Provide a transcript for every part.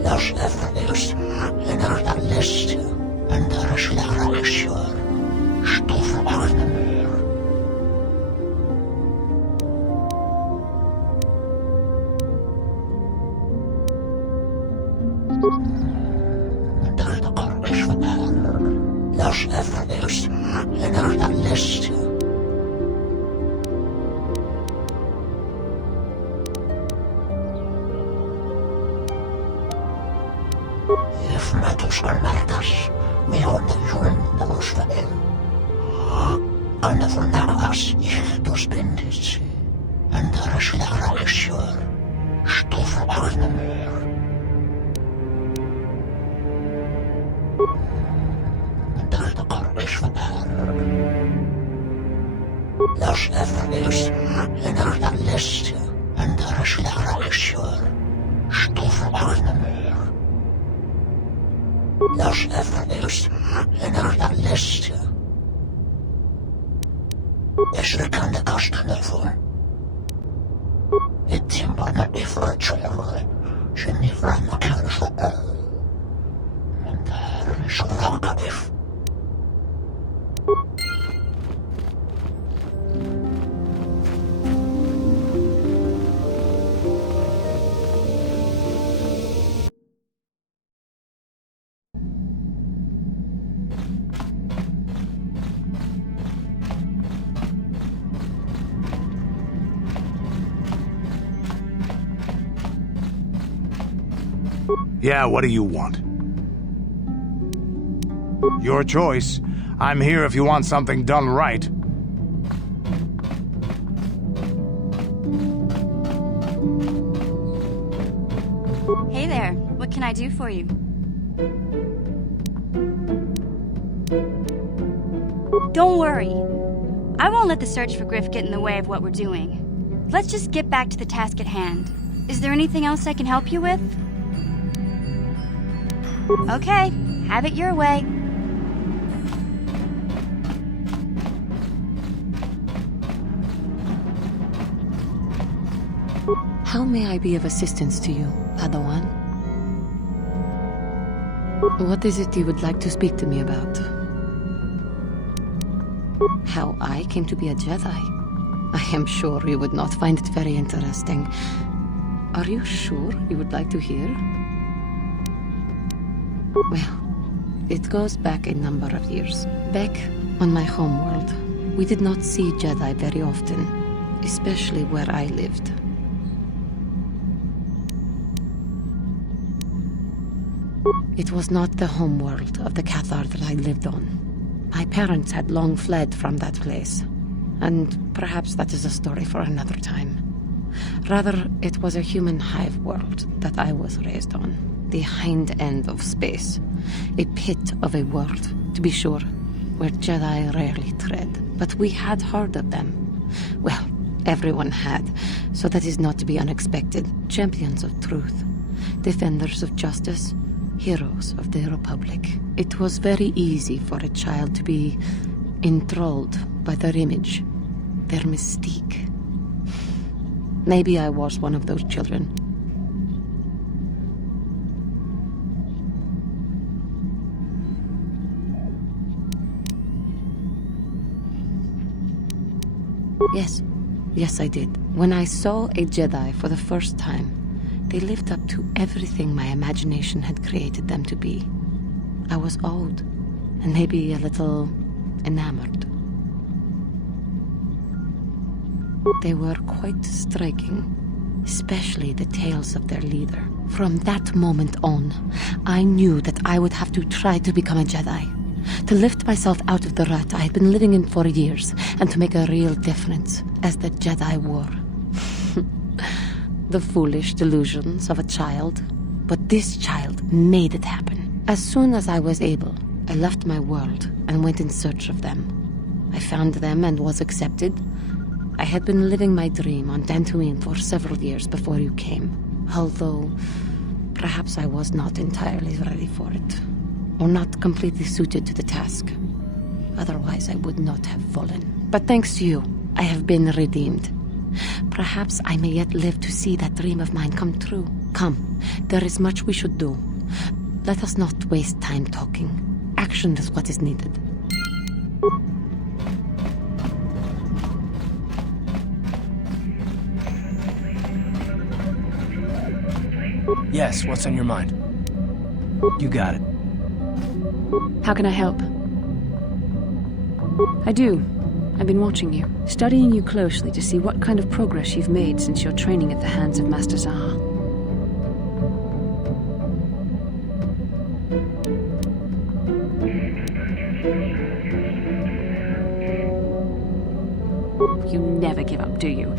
Los Efforts inner the list and the Rashlara Ashur. Stufe Achnemir. Under the Cornish Vanner. Los Efforts inner the list. If Matus Almartas, me on the Juan Navos Vanel. And for Navas, Ichtus Bendits. And the Rashlara Ashur. Stufe Achnemir. Under the Cornish Vanner. Los Efforts inner the list. And the Rashlara Ashur. Stufe Achnemir. Los Efforts inner the list. Sherruk aan de kasten ervoor. Het timber naar die vertrouwen. Ze niet van elkaar vertellen. En daar is een rakadief. Yeah, what do you want? Your choice. I'm here if you want something done right. Hey there, what can I do for you? Don't worry. I won't let the search for Griff get in the way of what we're doing. Let's just get back to the task at hand. Is there anything else I can help you with? Okay, have it your way. How may I be of assistance to you, Padawan? What is it you would like to speak to me about? How I came to be a Jedi? I am sure you would not find it very interesting. Are you sure you would like to hear? Well, it goes back a number of years. Back on my homeworld, we did not see Jedi very often, especially where I lived. It was not the homeworld of the Cathar that I lived on. My parents had long fled from that place, and perhaps that is a story for another time. Rather, it was a human hive world that I was raised on. The hind end of space. A pit of a world, to be sure, where Jedi rarely tread. But we had heard of them. Well, everyone had, so that is not to be unexpected. Champions of truth, defenders of justice, heroes of the Republic. It was very easy for a child to be enthralled by their image, their mystique. Maybe I was one of those children. Yes, I did. When I saw a Jedi for the first time, they lived up to everything my imagination had created them to be. I was awed, and maybe a little enamored. They were quite striking, especially the tales of their leader. From that moment on, I knew that I would have to try to become a Jedi. To lift myself out of the rut I had been living in for years, and to make a real difference as the Jedi wore. The foolish delusions of a child, but this child made it happen. As soon as I was able, I left my world and went in search of them. I found them and was accepted. I had been living my dream on Dantooine for several years before you came, although perhaps I was not entirely ready for it. Or not completely suited to the task. Otherwise, I would not have fallen. But thanks to you, I have been redeemed. Perhaps I may yet live to see that dream of mine come true. Come, there is much we should do. Let us not waste time talking. Action is what is needed. Yes, what's on your mind? You got it. How can I help? I do. I've been watching you, studying you closely to see what kind of progress you've made since your training at the hands of Master Zaha. You never give up, do you?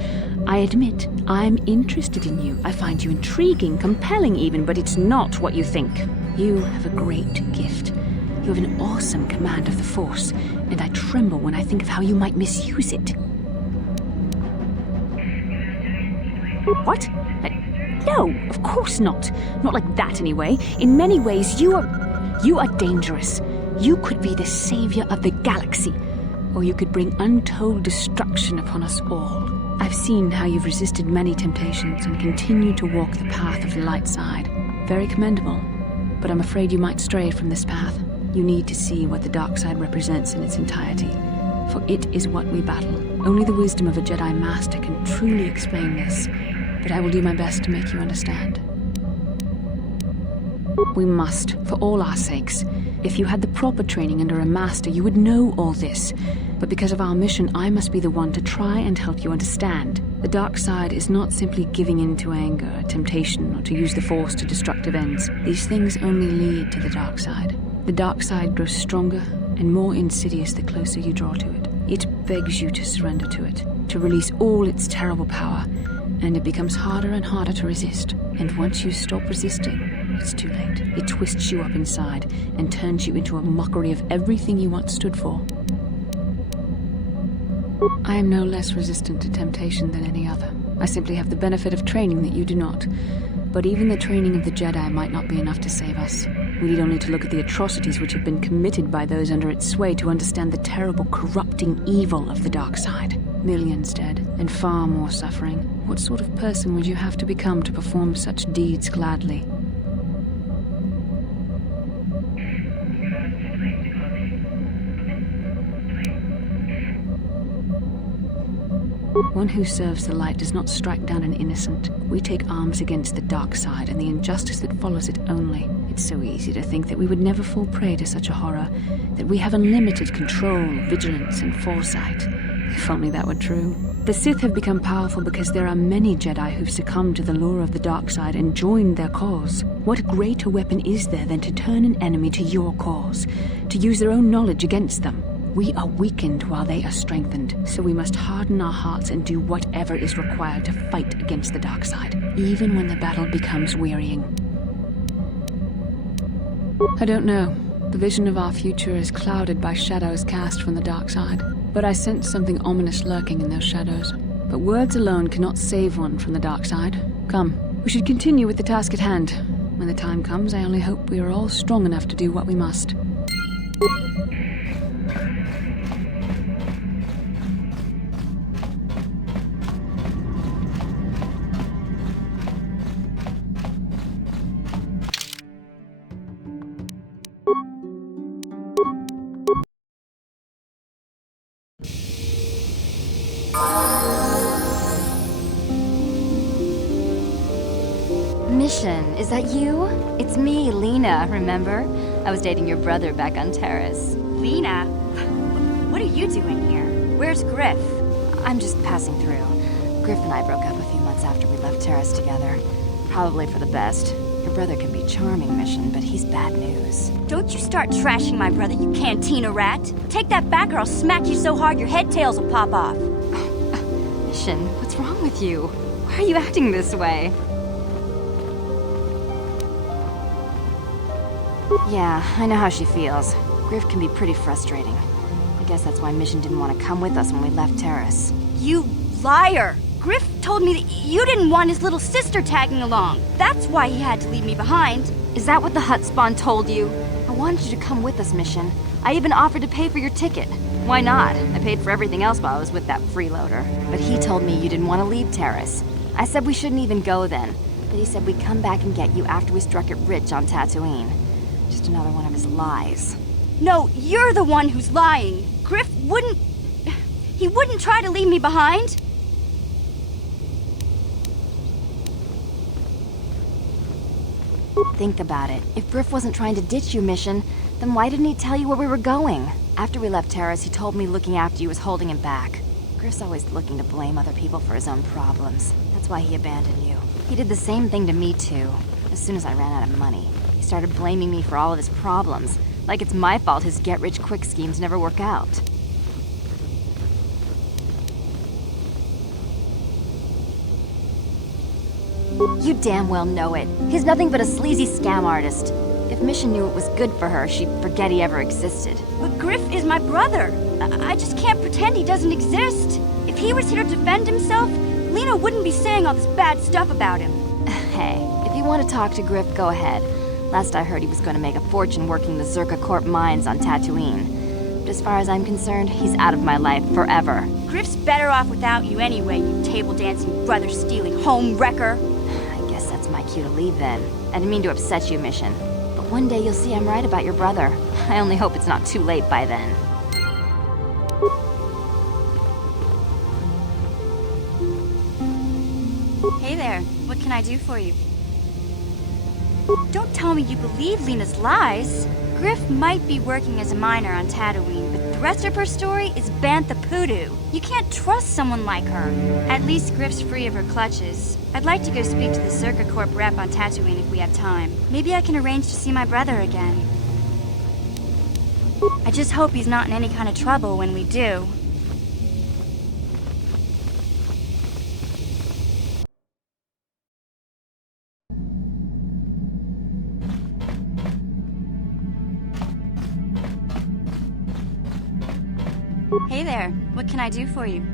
I admit, I'm interested in you. I find you intriguing, compelling even, but it's not what you think. You have a great gift. You have an awesome command of the Force, and I tremble when I think of how you might misuse it. What? No, of course not. Not like that, anyway. In many ways, you are dangerous. You could be the savior of the galaxy, or you could bring untold destruction upon us all. I've seen how you've resisted many temptations and continue to walk the path of the light side. Very commendable, but I'm afraid you might stray from this path. You need to see what the dark side represents in its entirety, for it is what we battle. Only the wisdom of a Jedi Master can truly explain this, but I will do my best to make you understand. We must, for all our sakes. If you had the proper training under a Master, you would know all this. But because of our mission, I must be the one to try and help you understand. The dark side is not simply giving in to anger, temptation, or to use the Force to destructive ends. These things only lead to the dark side. The dark side grows stronger and more insidious the closer you draw to it. It begs you to surrender to it, to release all its terrible power, and it becomes harder and harder to resist. And once you stop resisting, it's too late. It twists you up inside and turns you into a mockery of everything you once stood for. I am no less resistant to temptation than any other. I simply have the benefit of training that you do not. But even the training of the Jedi might not be enough to save us. We need only to look at the atrocities which have been committed by those under its sway to understand the terrible, corrupting evil of the dark side. Millions dead, and far more suffering. What sort of person would you have to become to perform such deeds gladly? One who serves the light does not strike down an innocent. We take arms against the dark side and the injustice that follows it only. It's so easy to think that we would never fall prey to such a horror, that we have unlimited control, vigilance, and foresight. If only that were true. The Sith have become powerful because there are many Jedi who've succumbed to the lure of the dark side and joined their cause. What greater weapon is there than to turn an enemy to your cause, to use their own knowledge against them? We are weakened while they are strengthened, so we must harden our hearts and do whatever is required to fight against the dark side, even when the battle becomes wearying. I don't know. The vision of our future is clouded by shadows cast from the dark side, but I sense something ominous lurking in those shadows. But words alone cannot save one from the dark side. Come, we should continue with the task at hand. When the time comes, I only hope we are all strong enough to do what we must. Mission, is that you? It's me, Lena, remember? I was dating your brother back on Terrace. Lena? What are you doing here? Where's Griff? I'm just passing through. Griff and I broke up a few months after we left Terrace together. Probably for the best. Your brother can be charming, Mission, but he's bad news. Don't you start trashing my brother, you cantina rat! Take that back or I'll smack you so hard your head tails will pop off. Mission, what's wrong with you? Why are you acting this way? Yeah, I know how she feels. Griff can be pretty frustrating. I guess that's why Mission didn't want to come with us when we left Terrace. You liar! Griff told me that you didn't want his little sister tagging along. That's why he had to leave me behind. Is that what the Hutt Spawn told you? I wanted you to come with us, Mission. I even offered to pay for your ticket. Why not? I paid for everything else while I was with that freeloader. But he told me you didn't want to leave Terrace. I said we shouldn't even go then. But he said we'd come back and get you after we struck it rich on Tatooine. Just another one of his lies. No, you're the one who's lying. Griff wouldn't... He wouldn't try to leave me behind. Think about it. If Griff wasn't trying to ditch your mission, then why didn't he tell you where we were going? After we left Terrace, he told me looking after you was holding him back. Griff's always looking to blame other people for his own problems. That's why he abandoned you. He did the same thing to me, too. As soon as I ran out of money, he started blaming me for all of his problems. Like it's my fault his get-rich-quick schemes never work out. You damn well know it. He's nothing but a sleazy scam artist. If Mission knew it was good for her, she'd forget he ever existed. But Griff is my brother. I just can't pretend he doesn't exist. If he was here to defend himself, Lena wouldn't be saying all this bad stuff about him. Hey, if you want to talk to Griff, go ahead. Last I heard he was going to make a fortune working the Zerka Corp mines on Tatooine. But as far as I'm concerned, he's out of my life forever. Griff's better off without you anyway, you table-dancing, brother-stealing home wrecker. I guess that's my cue to leave then. I didn't mean to upset you, Mission. But one day you'll see I'm right about your brother. I only hope it's not too late by then. Hey there, what can I do for you? Don't tell me you believe Lena's lies. Griff might be working as a miner on Tatooine, but the rest of her story is bantha poodoo. You can't trust someone like her. At least Griff's free of her clutches. I'd like to go speak to the Zerka Corp rep on Tatooine if we have time. Maybe I can arrange to see my brother again. I just hope he's not in any kind of trouble when we do. Hey there, what can I do for you?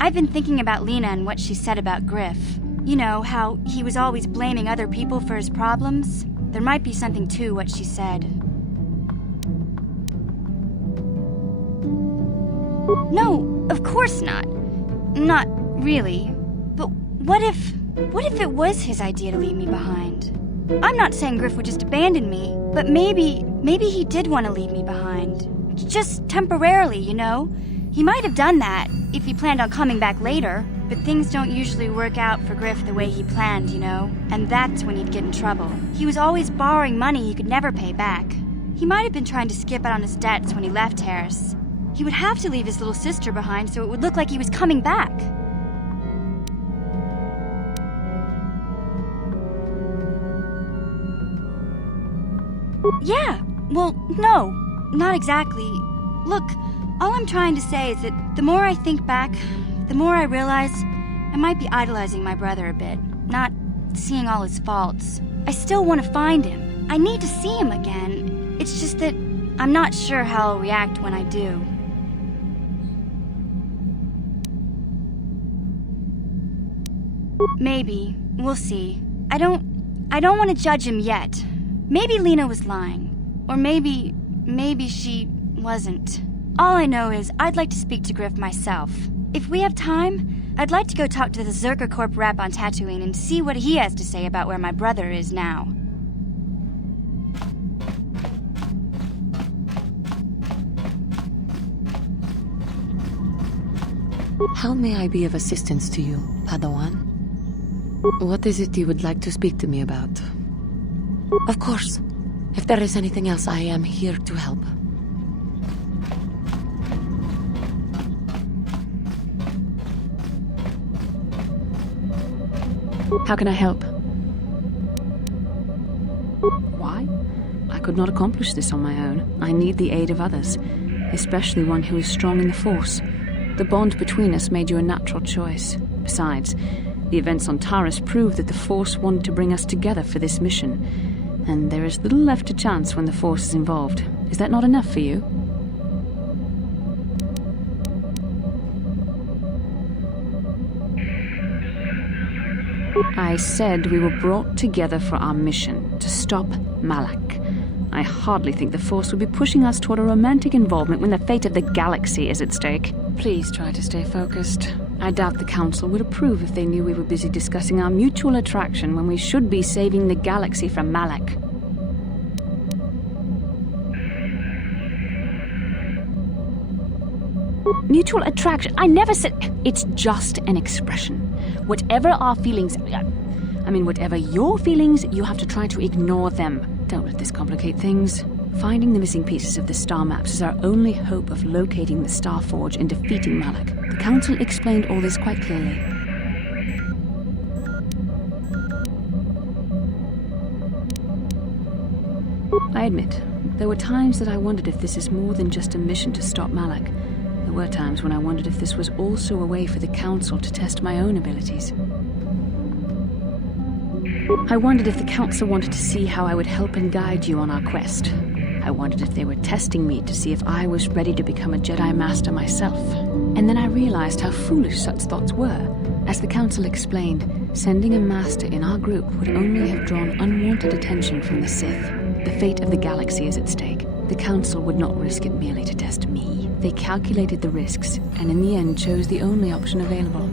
I've been thinking about Lena and what she said about Griff. You know, how he was always blaming other people for his problems? There might be something to what she said. No, of course not. Not really. But what if it was his idea to leave me behind? I'm not saying Griff would just abandon me, but maybe he did want to leave me behind. Just temporarily, you know? He might have done that if he planned on coming back later, but things don't usually work out for Griff the way he planned, you know? And that's when he'd get in trouble. He was always borrowing money he could never pay back. He might have been trying to skip out on his debts when he left Terrace. He would have to leave his little sister behind so it would look like he was coming back. Yeah, well, no, not exactly. Look, all I'm trying to say is that the more I think back, the more I realize I might be idolizing my brother a bit, not seeing all his faults. I still want to find him. I need to see him again. It's just that I'm not sure how I'll react when I do. Maybe. We'll see. I don't want to judge him yet. Maybe Lena was lying. Or maybe she wasn't. All I know is I'd like to speak to Griff myself. If we have time, I'd like to go talk to the Zerka Corp rep on Tatooine and see what he has to say about where my brother is now. How may I be of assistance to you, Padawan? What is it you would like to speak to me about? Of course. If there is anything else, I am here to help. How can I help? Why? I could not accomplish this on my own. I need the aid of others, especially one who is strong in the Force. The bond between us made you a natural choice. Besides, the events on Taris prove that the Force wanted to bring us together for this mission, and there is little left to chance when the Force is involved. Is that not enough for you? I said we were brought together for our mission, to stop Malak. I hardly think the Force would be pushing us toward a romantic involvement when the fate of the galaxy is at stake. Please try to stay focused. I doubt the Council would approve if they knew we were busy discussing our mutual attraction when we should be saving the galaxy from Malak. Mutual attraction? I never said... It's just an expression. Whatever our feelings... whatever your feelings, you have to try to ignore them. Don't let this complicate things. Finding the missing pieces of the star maps is our only hope of locating the Star Forge and defeating Malak. The Council explained all this quite clearly. I admit, there were times that I wondered if this is more than just a mission to stop Malak. There were times when I wondered if this was also a way for the Council to test my own abilities. I wondered if the Council wanted to see how I would help and guide you on our quest. I wondered if they were testing me to see if I was ready to become a Jedi Master myself. And then I realized how foolish such thoughts were. As the Council explained, sending a Master in our group would only have drawn unwanted attention from the Sith. The fate of the galaxy is at stake. The Council would not risk it merely to test me. They calculated the risks, and in the end chose the only option available.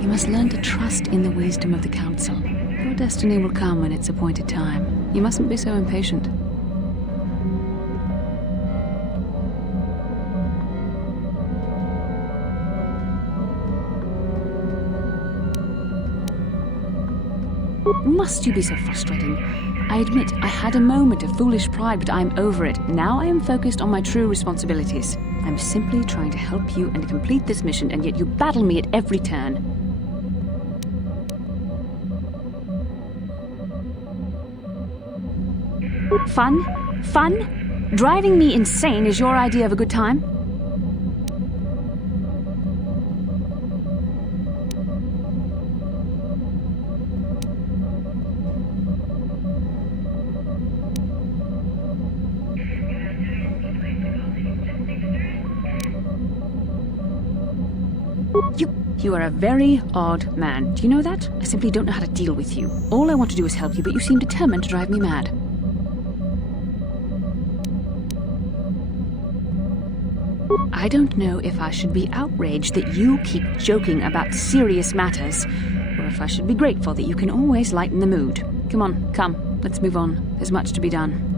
You must learn to trust in the wisdom of the Council. Your destiny will come when its appointed time. You mustn't be so impatient. Must you be so frustrating? I admit, I had a moment of foolish pride, but I'm over it. Now I am focused on my true responsibilities. I'm simply trying to help you and complete this mission, and yet you battle me at every turn. Fun? Fun? Driving me insane is your idea of a good time? You are a very odd man. Do you know that? I simply don't know how to deal with you. All I want to do is help you, but you seem determined to drive me mad. I don't know if I should be outraged that you keep joking about serious matters, or if I should be grateful that you can always lighten the mood. Come on, come. Let's move on. There's much to be done.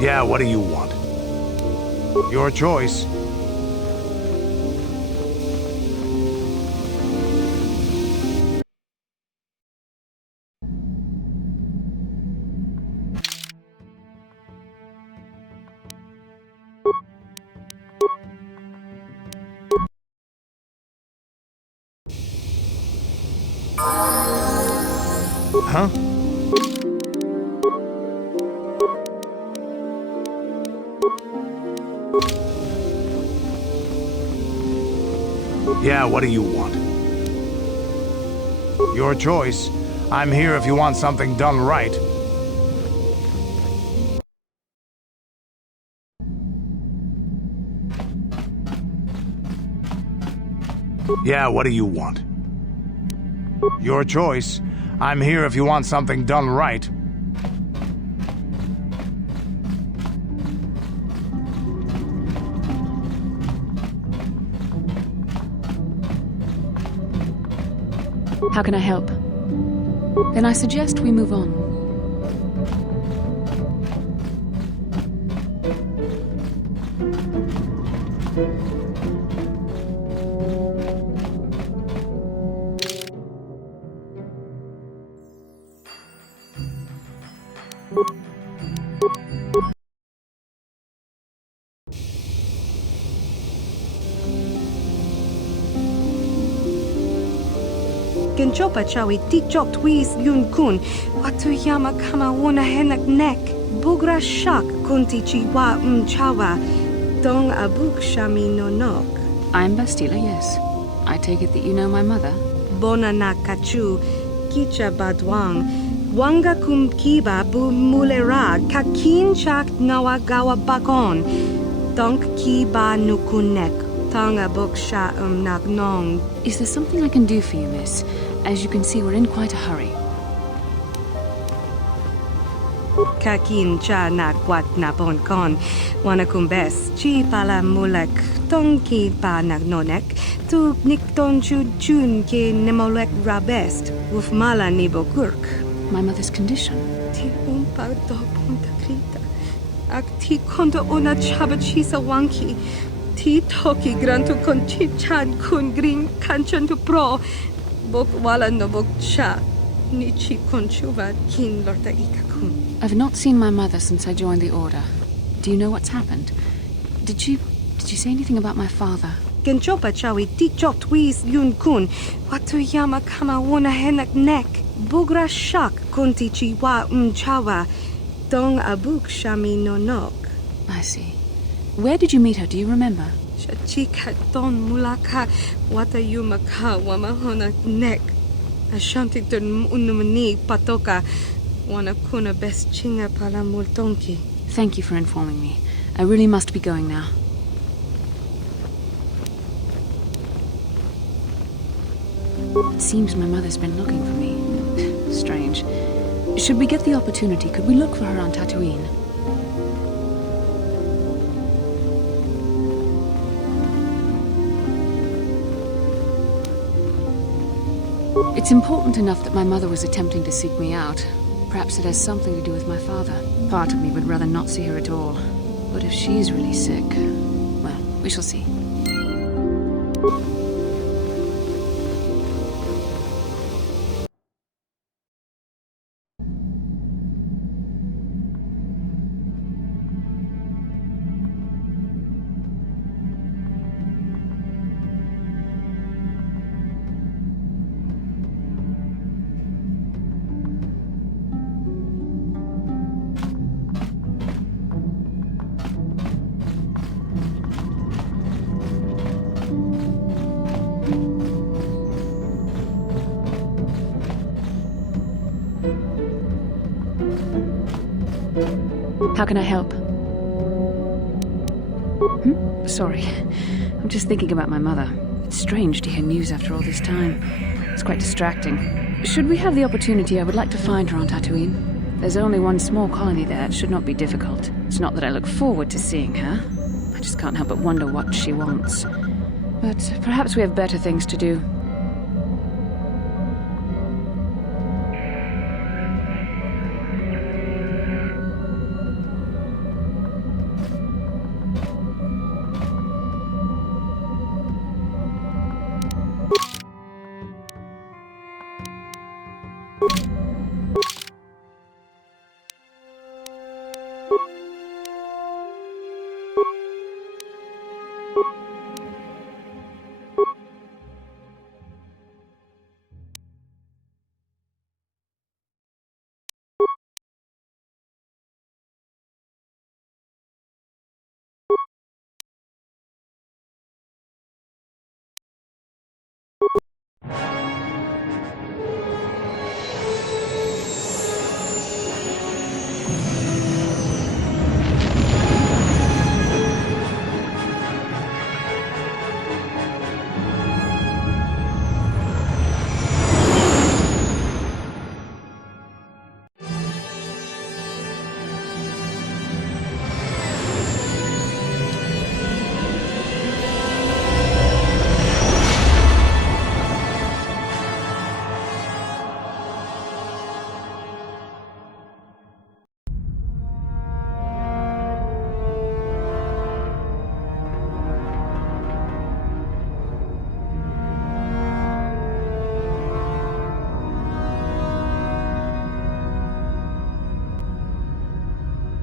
Yeah, what do you want? Your choice. Huh? Yeah, what do you want? Your choice. I'm here if you want something done right. Yeah, what do you want? Your choice. I'm here if you want something done right. How can I help? Then I suggest we move on. Genchopa chawi tichok twis yun kun. Watuyama kama wona henak neck. Bugra shak kunti chiwa chawa. Dong abuk shami no nok. I'm Bastila, yes. I take it that you know my mother? Bona na kachu. Kicha badwang. Wanga kum kiba bu mulera. Kakin chak nawagawa bakon. Donk kiba nukunek. Tanga buksha nagnong. Is there something I can do for you, miss? As you can see, we're in quite a hurry. Kakin cha na kwat na bonkon. Wanakumbes. Chi pala mulek. Tonki pa nagnonek. Tu nikton chun ke nemolek rabest. Ufmala nibokurk. My mother's condition? Ti umpa do punta krita. Ak ti konto ona chabachisa wanki. Ti toki grantu kon chichan kun green kanchan tu pro. Bok wala no bok cha. Nichi konchuva kin lorta ikakun. I've not seen my mother since I joined the Order. Do you know what's happened? Did she say anything about my father? Genchopa chawi ti chot wis yun kun. Watu yama kama wona henak nek. Bugra shak kunti chiwa chawa. Dong abuk shami no nok. I see. Where did you meet her? Do you remember? Chika don mulaka wata yumaka wamahona nek. Ashanti tun unumani patoka. Wana kuna best chinga pala multonki. Thank you for informing me. I really must be going now. It seems my mother's been looking for me. Strange. Should we get the opportunity, could we look for her on Tatooine? It's important enough that my mother was attempting to seek me out. Perhaps it has something to do with my father. Part of me would rather not see her at all. But if she's really sick, well, we shall see. How can I help? Sorry. I'm just thinking about my mother. It's strange to hear news after all this time. It's quite distracting. Should we have the opportunity, I would like to find her on Tatooine. There's only one small colony there. It should not be difficult. It's not that I look forward to seeing her. I just can't help but wonder what she wants. But perhaps we have better things to do.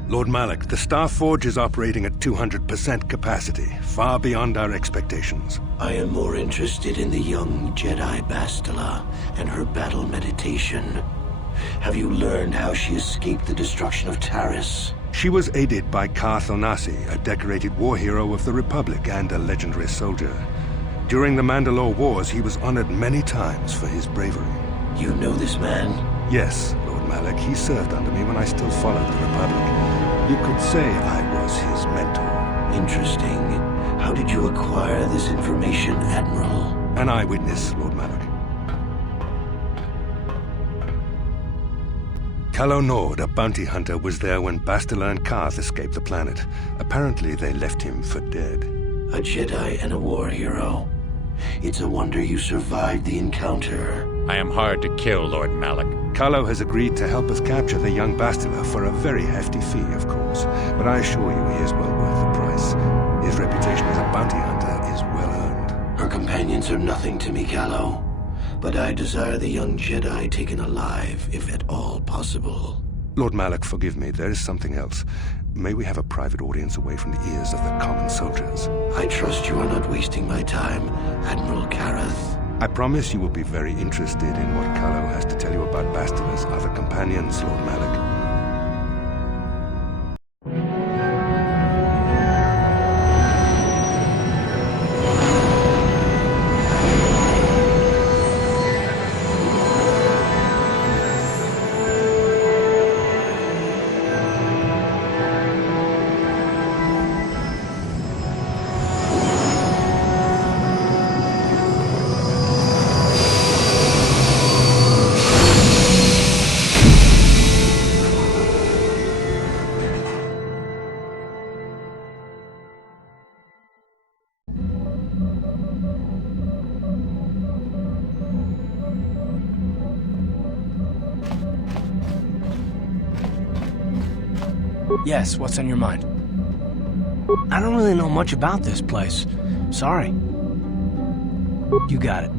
Lord Malak, the Star Forge is operating at 200% capacity, far beyond our expectations. I am more interested in the young Jedi Bastila and her battle meditation. Have you learned how she escaped the destruction of Taris? She was aided by Karth Onasi, a decorated war hero of the Republic and a legendary soldier. During the Mandalore Wars, he was honored many times for his bravery. You know this man? Yes, Lord Malak. He served under me when I still followed the Republic. You could say I was his mentor. Interesting. How did you acquire this information, Admiral? An eyewitness, Lord Malak. Calo Nord, a bounty hunter, was there when Bastila and Karth escaped the planet. Apparently, they left him for dead. A Jedi and a war hero. It's a wonder you survived the encounter. I am hard to kill, Lord Malak. Calo has agreed to help us capture the young Bastila for a very hefty fee, of course. But I assure you he is well worth the price. His reputation as a bounty hunter is well earned. Her companions are nothing to me, Calo. But I desire the young Jedi taken alive, if at all possible. Lord Malak, forgive me. There is something else. May we have a private audience away from the ears of the common soldiers? I trust you are not wasting my time, Admiral Karath. I promise you will be very interested in what Calo has to tell you about Bastila's other companions, Lord Malak. Yes, what's on your mind? I don't really know much about this place. Sorry. You got it.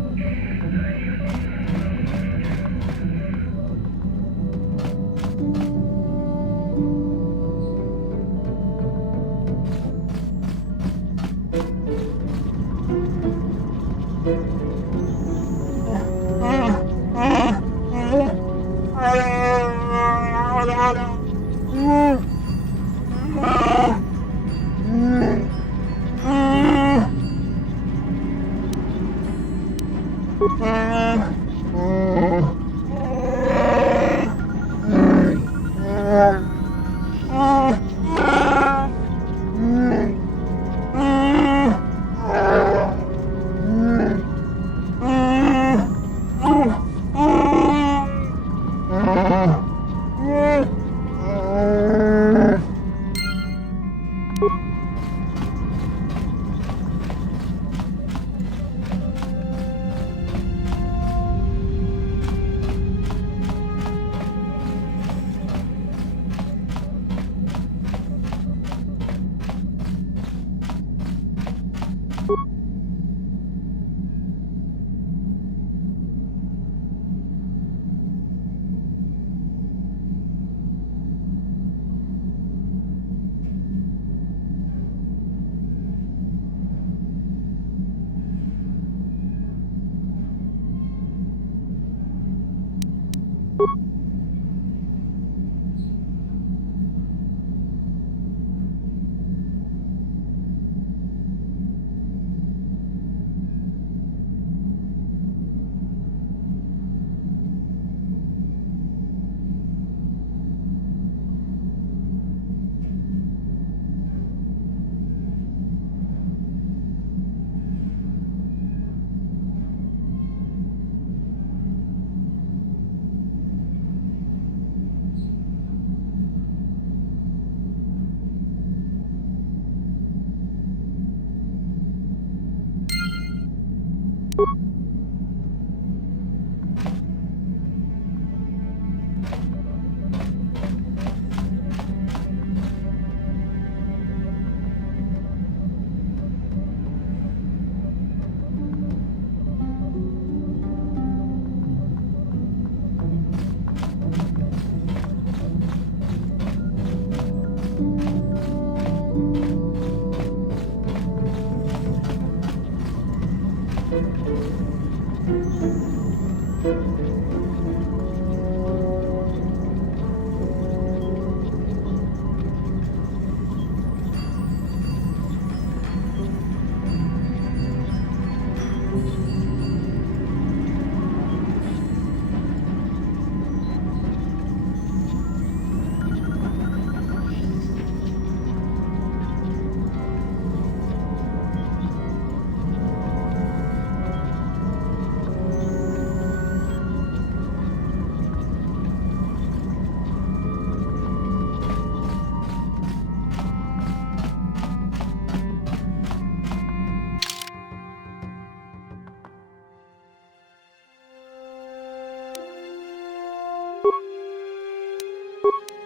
Huh?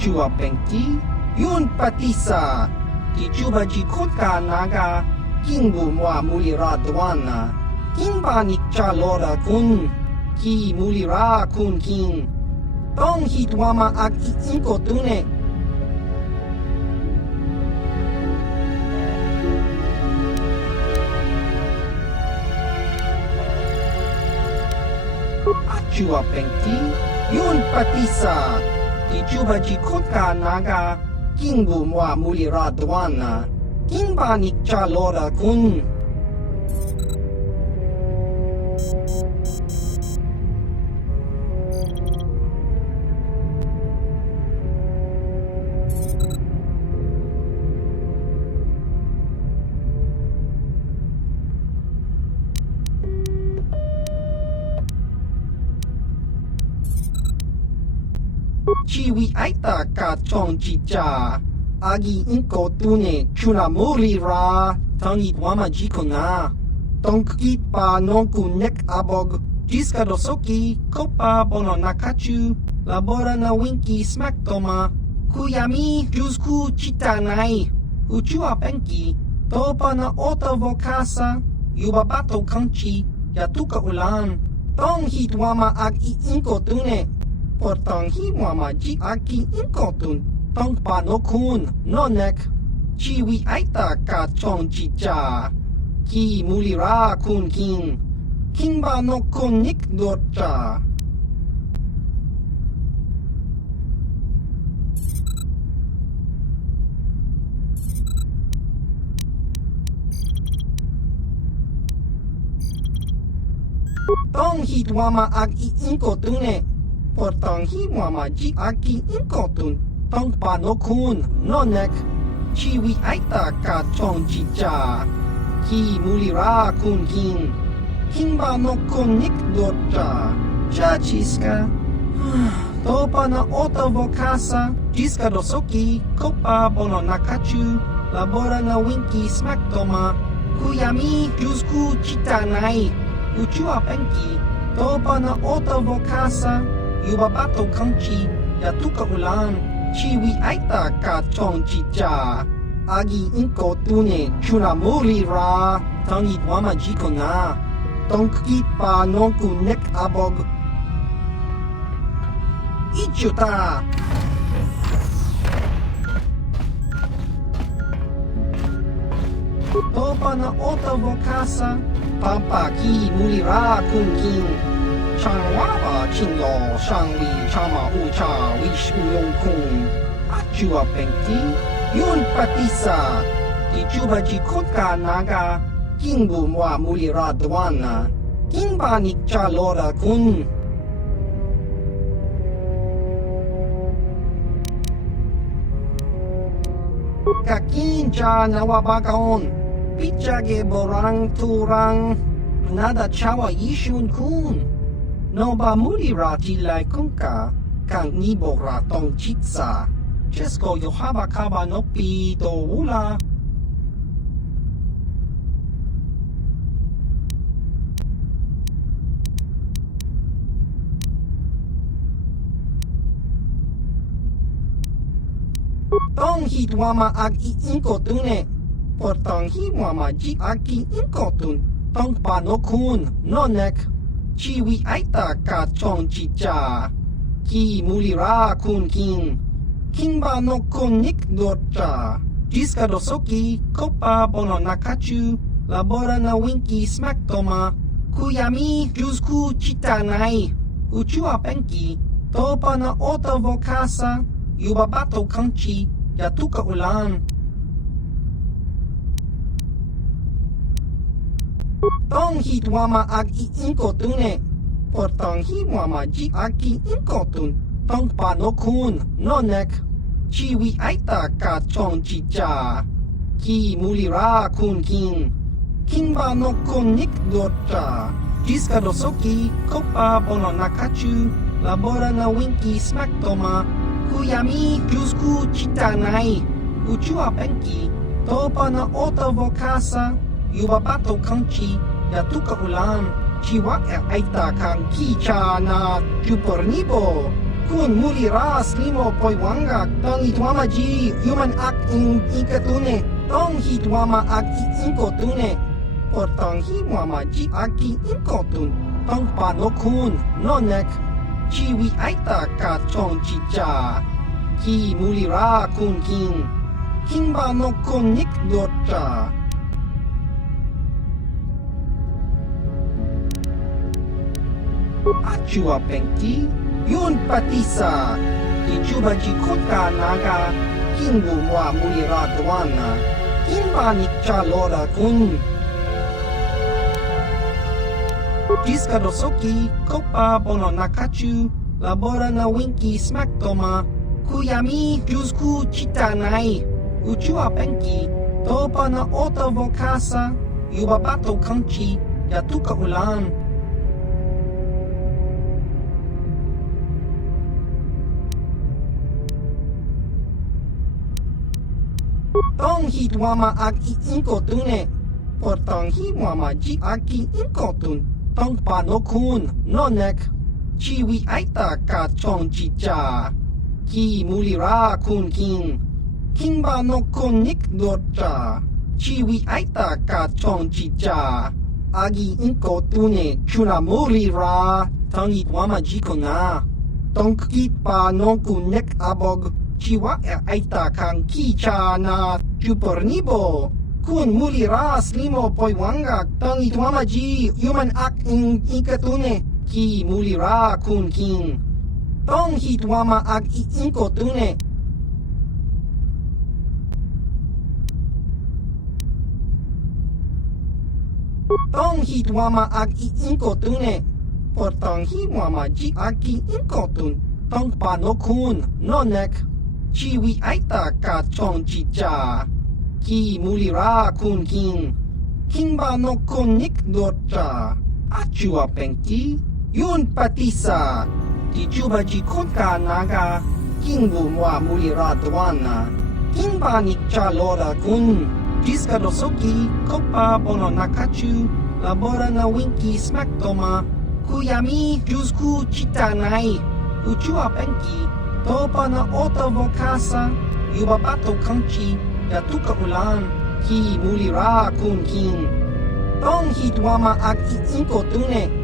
Achua Pengki, Yun Patisa, Kichuba Jikutka Naga, Kimbu Mwa Mulira Dwana, Kimba Nikcha Lora Kun, Ki Mulira Kun Kin, Tong Hitwama Ak Inko Tune. Achua Pengki, Yun Patisa, Kichuba Jikutka Naga, Kimbu Mwa Mulira Dwana, Kimba Nikcha Lora Kun. Chiwi aita ka chong chicha, agi inko tune chuna muri ra, tangi wama jikona. Tonkit pa nonku nek abog, jiska dosoki, kopa bono nakachu, labora na winki smack toma, kuyami jusku chitanai, uchua penki, topa na ota vokasa, yubabato kanchi, yatuka ulan, tong hit wama ag inko tune. Portang hiwama ji aki inkotun, tong pa no kun, no nek, chiwi aita ka chong chicha, ki mulira kun kin, kinba no kun nik dorcha. Tong hitwama ag inkotune. Portang hiwama ji aki inkotun, tong pa no kun, no nek, chiwi aita ka chong chicha, ki mulira kun kin, kinba no kun nik dorcha, chachiska, topa na ota vokasa, jiska dosoki, kopa bono nakachu, labora na winki smack toma, kuyami jusku chitanai, uchua penki, topa na ota vokasa, yubabato kanchi, yatuka ulan, chiwi aita ka chong chicha, agi inko tune chuna muri ra, tangi wama jikona, tonkit pa nonku nek abog. Ichuta! Topa na ota vokasa, pampa ki mulira kun kin, Changwaba Chinlo Shangli Chama Ucha Wish Uyong Kun Achua Pengti Yun Patisa Kichuba Jikutka Naga Kimbu Mwa Mulira Dwana Kimba Nikcha Lora Kun Kakincha Nawabagaon Pichage Borang Turang Nada Chawa Yishun Kun No ba mulira tilai kunka, kang nibora tong chitsa, chesko yohaba kaba nopi do ula. Tong hitwama ag inko tune, portang hiwama ji aki inko tun, tong pa no kun, no nek. Chiwi aita ka chong chicha, ki mulira kun kin, kinba no kun nik dorcha, jiska dosoki, kopa bono nakachu, labora na winki smack toma, kuyami jusku chitanai, uchua penki, topa na ota vokasa, yubabato kanchi, yatuka ulan. Tong hit wama ag iinkotune. Portang hi wama ji aki inkotun. Tong panokun nonek. Chiwi aita ka chong chicha. Ki mulira kun king. King ba no konik docha. Jiska dosoki kopa bono nakachu. Labora na winki smack toma. Kuyami jusku chitanai. Uchua penki. Topa na ota vokasa. Yuba bato kanchi. Yatuka ulan. Chiwa aita kang kicha na jupornibo. Kun mulira slimo poiwanga. Tong itwama ji human ak in ikatune. Tong hitwama ak inkotune. Portang hiwama ji aki inkotun. Tong panokun nonek. Chiwi aita ka chong chicha. Ki mulira kun king. King ba no konik docha. Achua penki. Yun patisa. Ichuba jikotka naga. Kingu mwa mulira dwana. Kimba nikcha lora kun. Jiska dosoki, kopa bono nakachu, labora na winki smack toma, kuyami jusku chitanai, uchua penki, topa na ota vokasa, yubabato kanchi, yatuka ulan. Tong hit wama ag iinkotune, portang hi wama ji aki inkotun. Tong panokun nonek. Chiwi aita ka chong chicha. Ki mulira kun king. King ba no konik docha. Chiwi aita ka chong chicha. Agi inkotune chuna mulira. Tong itwama jikona. Tong kit pa no kunek abog. Chiwa aita kang kicha na jupornibo. Kun mulira slimo poiwanga. Tong itwama ji human ak in ikatune. Ki mulira kun king. Tong hitwama ag iinkotune. Tong hitwama ag iinkotune. Portang hiwama ji aki inkotun. Tong panokun nonek. Chiwi aita ka chong chicha. Ki mulira kun king. King ba no konik docha. Achua penki. Yun patisa. Tichuba jikotka naga. Kingu mwa mulira dwana. King ba nikcha lora kun. Jiska dosoki. Kopa bono nakachu. Labora na winki smack toma. Kuyami jusku chitanai. Uchua penki. Topa na ota vokasa. Yubabato kanchi. Yatuka ulan. Ki mulira kun king. Tong hitwama ag iinkotune.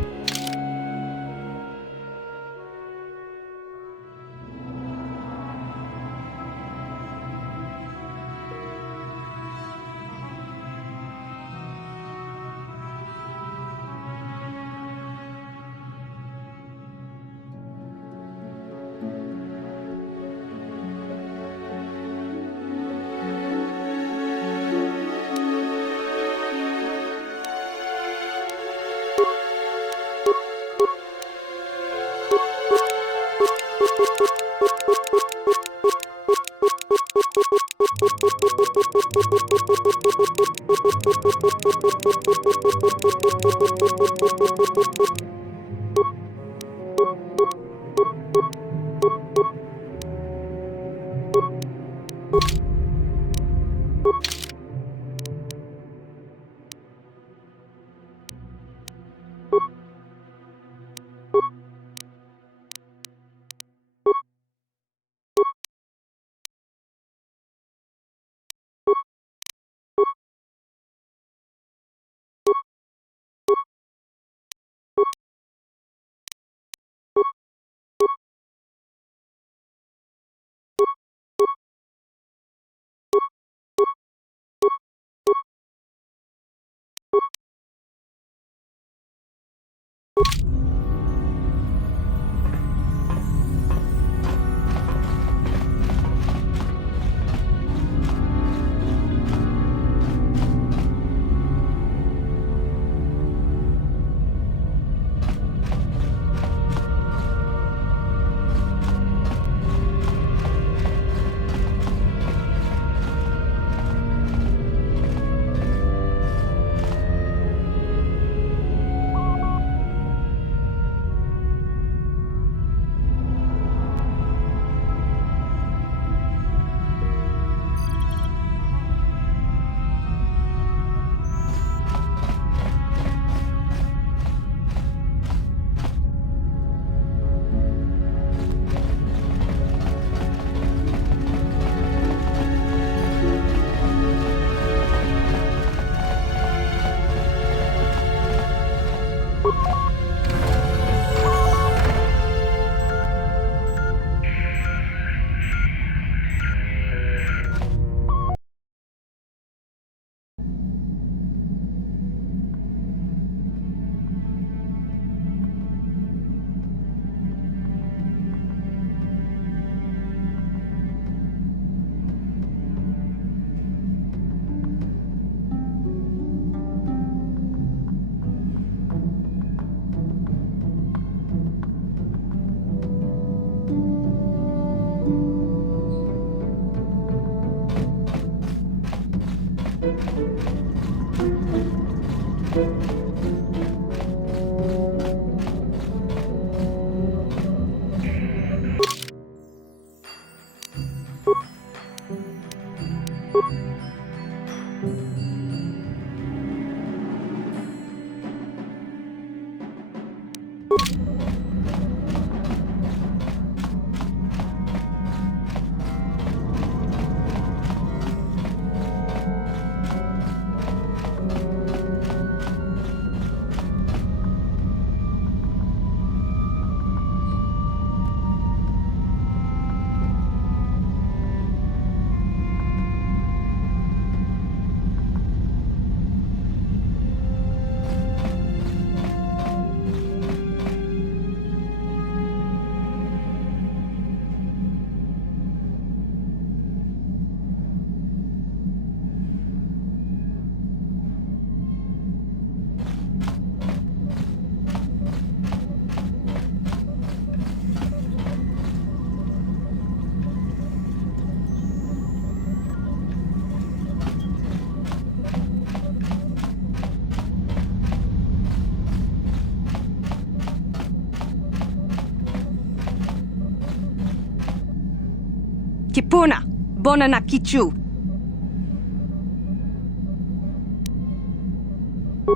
Kipuna, bona na kichu.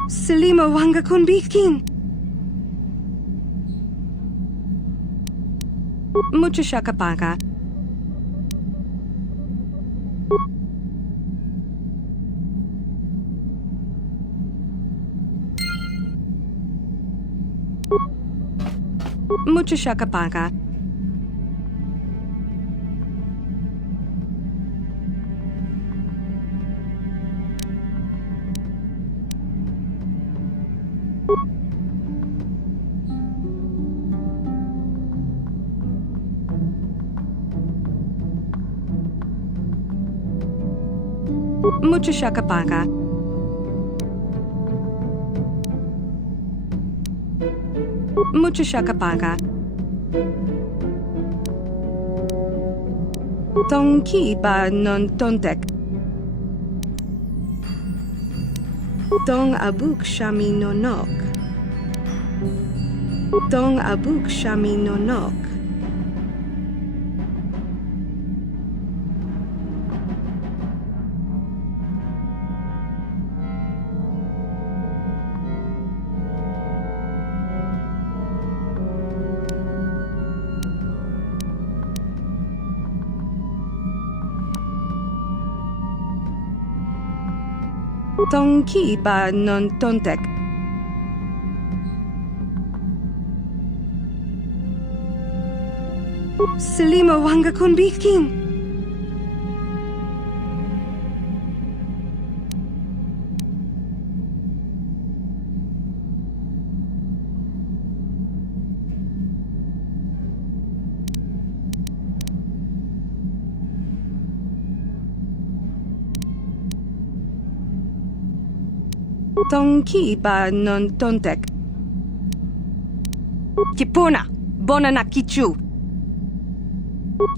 Selima wanga kun bikin. Mucho shakapaka. Mucho shakapaka. Mucho shakapaka. Mucho shakapaka. Tonki ba non tontek. Tong abuk shami no nok. Tong abuk shami no nok. Tonki ba non tontek. Selima wanga kun bikin. Tonki ba non tontek. Kipuna, bona na kichu.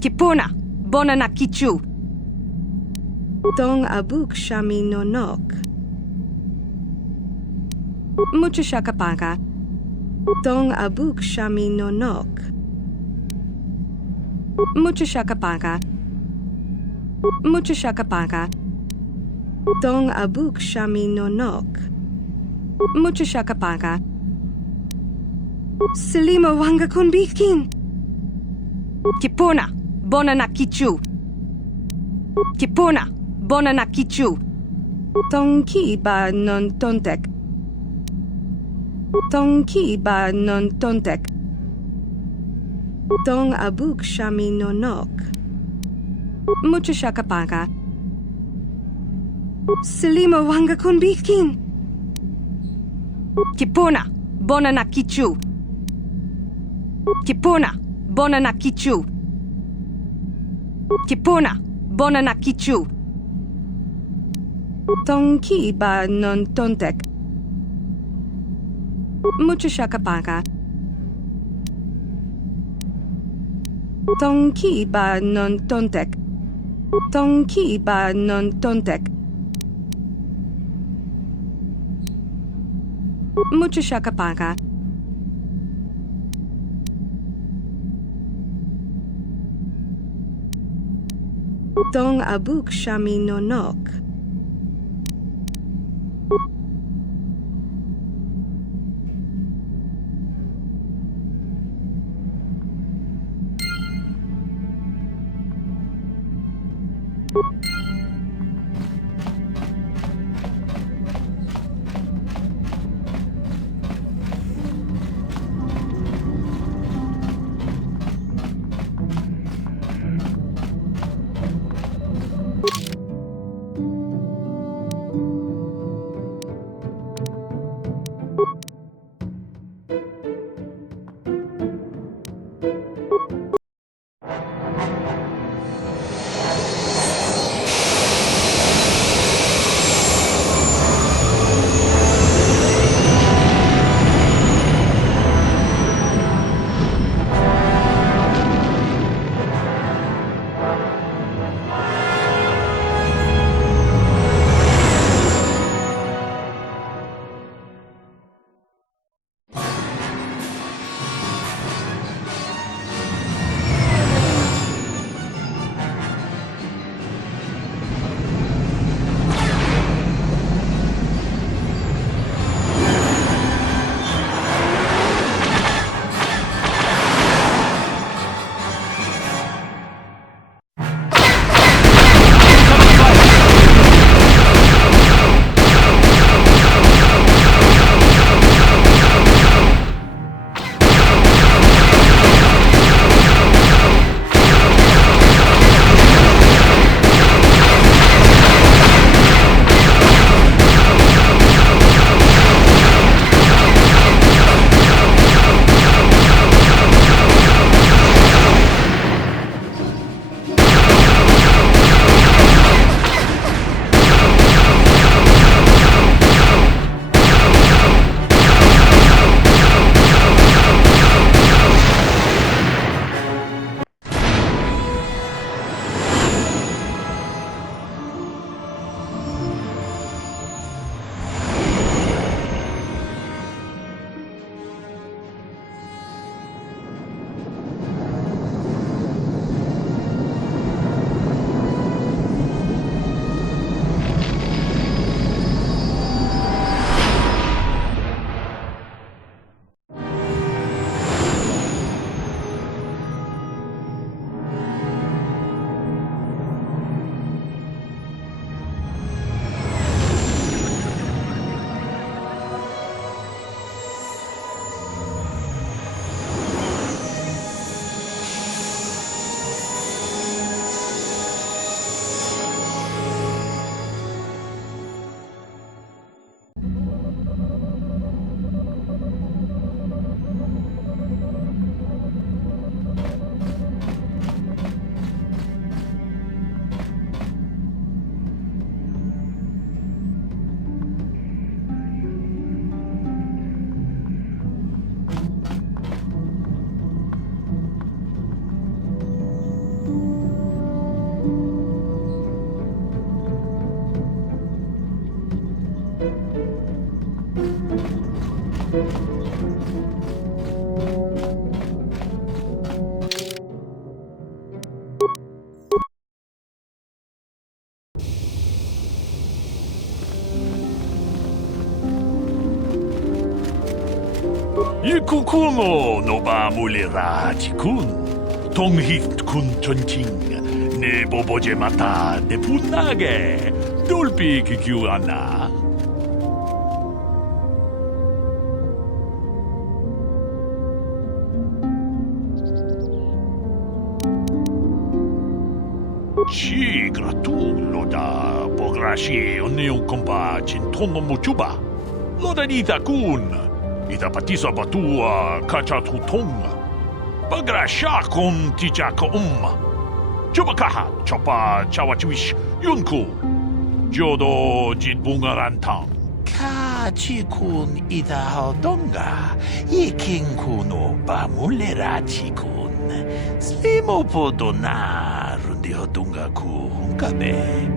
Kipuna, bona na kichu. Tong abuk shami no nok. Mucho shakapaka. Tong abuk shami no nok. Mucho shakapaka. Mucho shakapaka. Tong abuk shami no nok. Mucho shakapaka. Selima wanga kun bikin. Kipuna, bona na kichu. Kipuna, bona na kichu. Tonki ba non tontek. Tonki ba non tontek. Tong abuk shami no nok. Mucho shakapaka. Selima wanga kun bikin. Kipuna, bona na kichu. Kipuna, bona na kichu. Kipuna, bona na kichu. Tonki ba non tontek. Mucho shakapaka. Tonki ba non tontek. Tonki ba non tontek. Mucho shakapaga. Dong abuk shami nonok. Kukumo no ba mulira tikun. Tonghit kun tonting. Ne boboje mata de punage. Dolpi kikiwana. Ci gratulo da pograshi oneu kompa cintono muchuba. Lodanita kun. Ita patisa batua kachatutong. Pagrasha kon tijaka Chubakaha chopa chawachwish yunku. Jodo jitbungarantang. Kachikun ita hodonga. Ikinku no bamulera chikun. Slimo podona rundi hodunga ku hunkabe.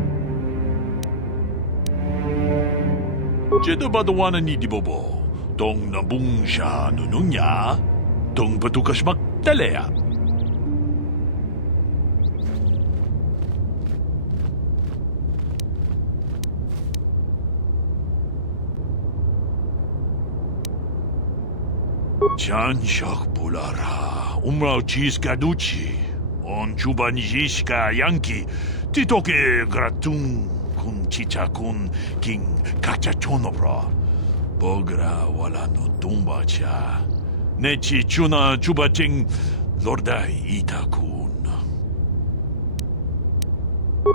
Jedo badawana ni dibobo. Tong nabung siya nununya, tong patukas magtalea. Jan siak pulara, umrao chiska duci, on chuban jiska yanki, titoke gratung kun chicha kun king kachachonopra. Bogra wala no tumba cha. Nechi chuna chubaching lordai itakun.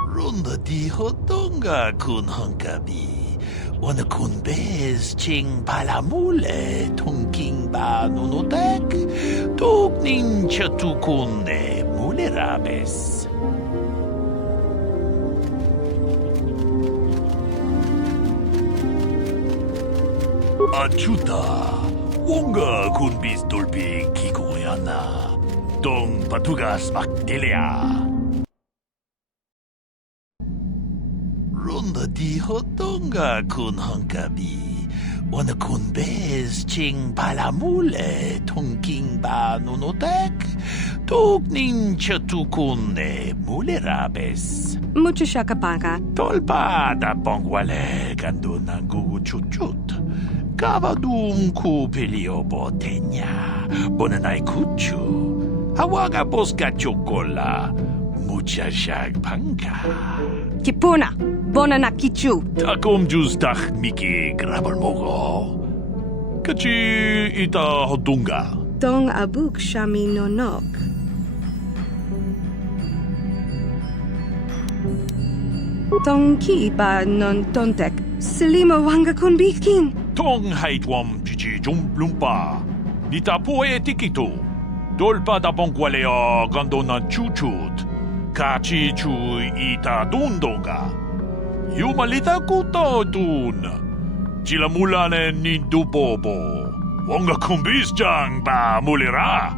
Runda di hotonga kun hankabi. Wana kun bez ching palamule tung ba nunutek. Tuk nin chatukun ne mulerabes. Achuta, wonga kun bis dolpi kikoyana, dong patugas makdelia. Ronda di hotonga kun hankabi, wana kun bez ching palamule tongking ba nunotek, tuk nin chatukun ne mulerabes. Mucho shakapaka. Tolpa da pongwale gandun ang guguchutchut. Kabadum ku pelio botenya, bonanay kuchu, hawaga boska chokola, mucha shag panka. Kipuna, bonana kichu. Takom justach miki grabal mogo. Kachi ita hodunga. Dong abuk shami nonok. Dong ki ba non tontek, selima wanga kun biking. Tong haitwam chichi jumplumpa. Nita poe tikito. Dolpa da bonkwalea gandona chuchut. Kachi chu ita dundonga. Yumalita kuto dun. Chilamulane nindubobo. Wonga kumbis jang ba mulira.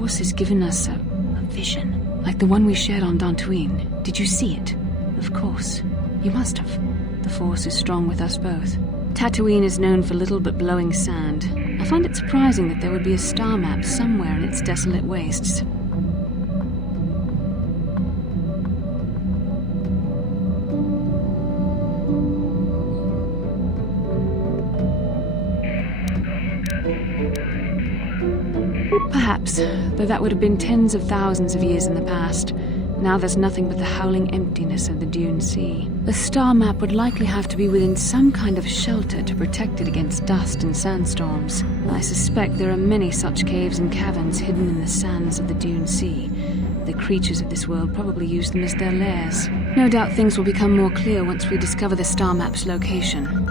Force has given us a vision, like the one we shared on Dantooine. Did you see it? Of course. You must have. The Force is strong with us both. Tatooine is known for little but blowing sand. I find it surprising that there would be a star map somewhere in its desolate wastes. Perhaps, though that would have been tens of thousands of years in the past. Now there's nothing but the howling emptiness of the Dune Sea. The star map would likely have to be within some kind of shelter to protect it against dust and sandstorms. I suspect there are many such caves and caverns hidden in the sands of the Dune Sea. The creatures of this world probably use them as their lairs. No doubt things will become more clear once we discover the star map's location.